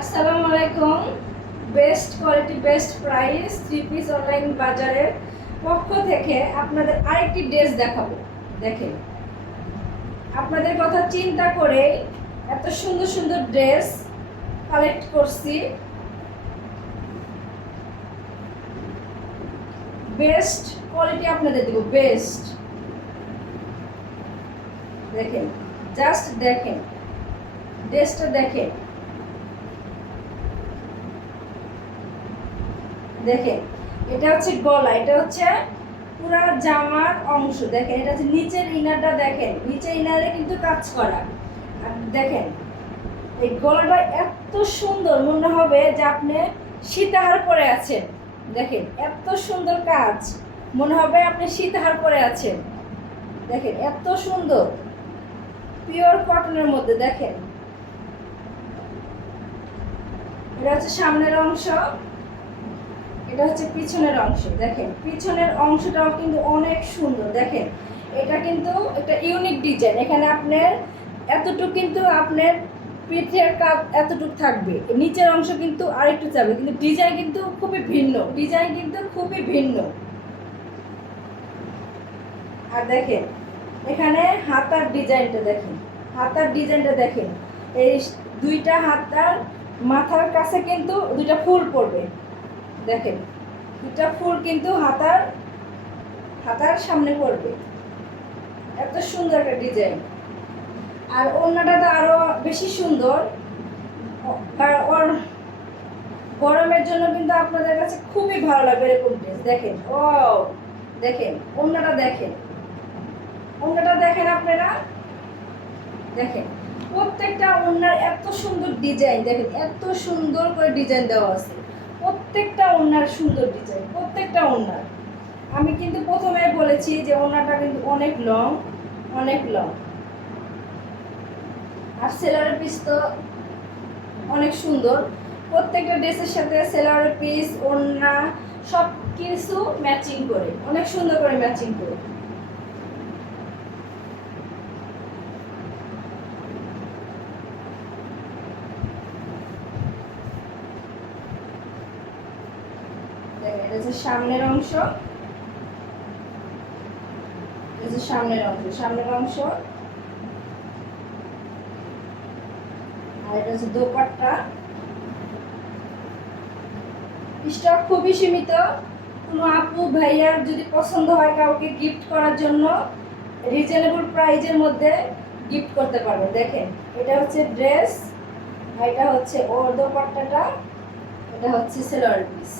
আসসালামু আলাইকুম। Best quality best price three piece online বাজারের পক্ষ থেকে আপনাদের আরেকটি ড্রেস দেখাবো। দেখেন, আপনাদের কথা চিন্তা করে এত সুন্দর সুন্দর ড্রেস কালেক্ট করছি। বেস্ট কোয়ালিটি আপনাদের দেব, বেস্ট। দেখেন, জাস্ট দেখেন ড্রেসটা, দেখেন দেখেন এটা হচ্ছে গলা, এটা হচ্ছে পুরা জামার অংশ। দেখেন এটা হচ্ছে নিচের ইনারটা, দেখেন নিচের ইনারে কিন্তু কাজ করা। আর দেখেন এই গলাটা এত সুন্দর, মনে হবে যে আপনি সীতাহার পরে আছেন। দেখেন এত সুন্দর কাজ, মনে হবে আপনি সীতাহার পরে আছেন। দেখেন এত সুন্দর, পিওর কটনের মধ্যে। দেখেন এটা হচ্ছে সামনের অংশ, এটা হচ্ছে পিছনের অংশ। দেখেন পিছনের অংশটাও কিন্তু অনেক সুন্দর। দেখেন এটা কিন্তু একটা ইউনিক ডিজাইন। এখানে আপনার এতটুকু কিন্তু আপনার পিঠের কাজ এতটুকু থাকবে, নিচের অংশ কিন্তু আরেকটু যাবে, কিন্তু ডিজাইন কিন্তু খুবই ভিন্ন, ডিজাইন কিন্তু খুবই ভিন্ন। আর দেখেন এখানে হাতার ডিজাইনটা, দেখেন হাতার ডিজাইনটা দেখেন। এই দুইটা হাতার মাথার কাছে কিন্তু দুইটা ফুল পড়বে। দেখেন দুটা ফুল কিন্তু হাতার হাতার সামনে পড়বে। এত সুন্দর একটা ডিজাইন। আর ওড়নাটা তো আরো বেশি সুন্দর, কারণ ওর গরমের জন্য কিন্তু আপনাদের কাছে খুবই ভালো লাগবে এরকম ড্রেস। দেখেন ও দেখেন ওড়নাটা, দেখেন ওড়নাটা দেখেন আপনারা। দেখেন প্রত্যেকটা ওড়নার এত সুন্দর ডিজাইন, দেখেন এত সুন্দর করে ডিজাইন দেওয়া আছে। প্রত্যেকটা ওড়নার সুন্দর ডিজাইন, প্রত্যেকটা ওড়নার। আমি কিন্তু প্রথমে বলেছি যে ওড়নাটা কিন্তু অনেক লং, অনেক লং। আর সেলারের পিস তো অনেক সুন্দর। প্রত্যেকটা ড্রেসের সাথে সেলারের পিস, ওড়না সব কিছু ম্যাচিং করে, অনেক সুন্দর করে ম্যাচিং করে। দেখেন এটা হচ্ছে সামনের অংশ, এটা হচ্ছে সামনের অংশ, সামনের অংশ। আর এটা হচ্ছে দোপাট্টা। স্টক খুবই সীমিত। কোনো আপু ভাইয়ার যদি পছন্দ হয় কাউকে গিফট করার জন্য রিজনেবল প্রাইজের মধ্যে গিফট করতে পারবেন। দেখেন এটা হচ্ছে ড্রেস, আর এটা হচ্ছে ওর দোপাট্টাটা, এটা হচ্ছে সেলোয়ার পিস।